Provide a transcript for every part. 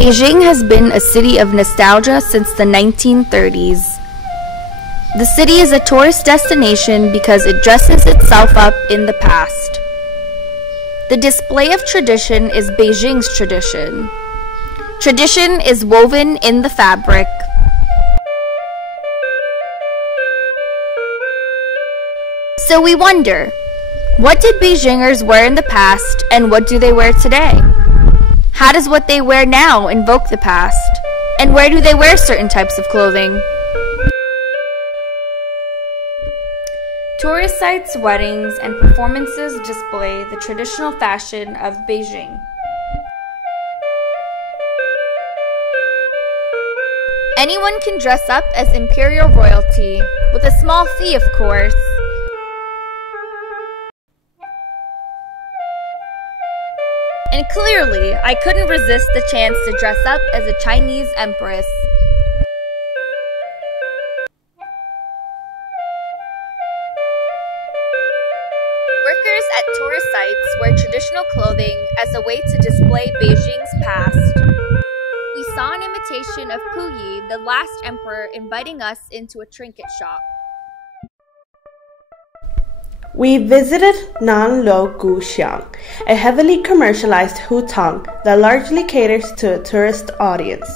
Beijing has been a city of nostalgia since the 1930s. The city is a tourist destination because it dresses itself up in the past. The display of tradition is Beijing's tradition. Tradition is woven in the fabric. So we wonder, what did Beijingers wear in the past and what do they wear today? How does what they wear now invoke the past? And where do they wear certain types of clothing? Tourist sites, weddings, and performances display the traditional fashion of Beijing. Anyone can dress up as imperial royalty, with a small fee, of course. And clearly, I couldn't resist the chance to dress up as a Chinese empress. Workers at tourist sites wear traditional clothing as a way to display Beijing's past. We saw an imitation of Puyi, the last emperor, inviting us into a trinket shop. We visited Nanlo Guxiang, a heavily commercialized hutong that largely caters to a tourist audience.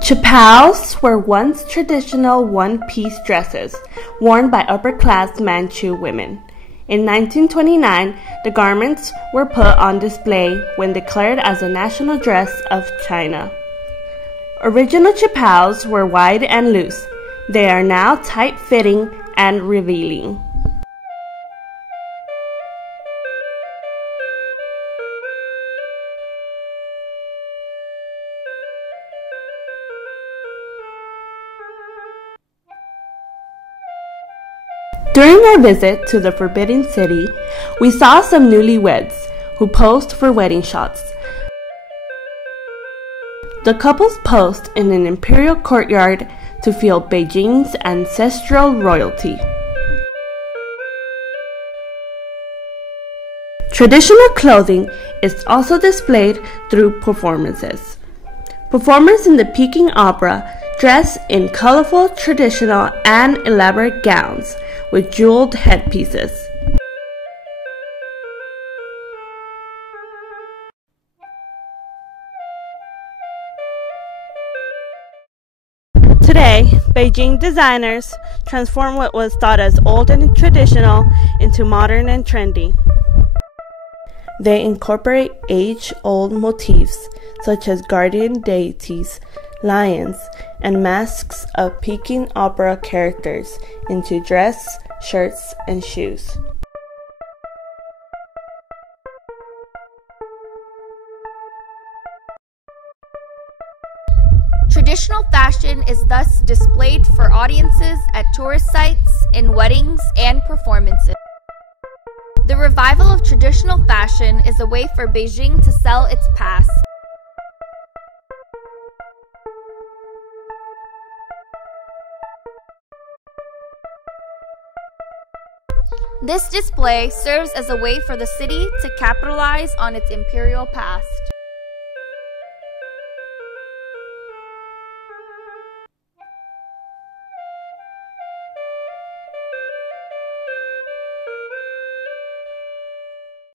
Chapaos were once traditional one-piece dresses worn by upper-class Manchu women. In 1929, the garments were put on display when declared as a national dress of China. Original chapaos were wide and loose. They are now tight-fitting and revealing. During our visit to the Forbidden City, we saw some newlyweds who posed for wedding shots. The couples posed in an imperial courtyard to feel Beijing's ancestral royalty. Traditional clothing is also displayed through performances. Performers in the Peking Opera dress in colorful, traditional, and elaborate gowns with jeweled headpieces. Today, Beijing designers transform what was thought as old and traditional into modern and trendy. They incorporate age-old motifs such as guardian deities, lions, and masks of Peking opera characters into dress, shirts, and shoes. Traditional fashion is thus displayed for audiences at tourist sites, in weddings, and performances. The revival of traditional fashion is a way for Beijing to sell its past. This display serves as a way for the city to capitalize on its imperial past.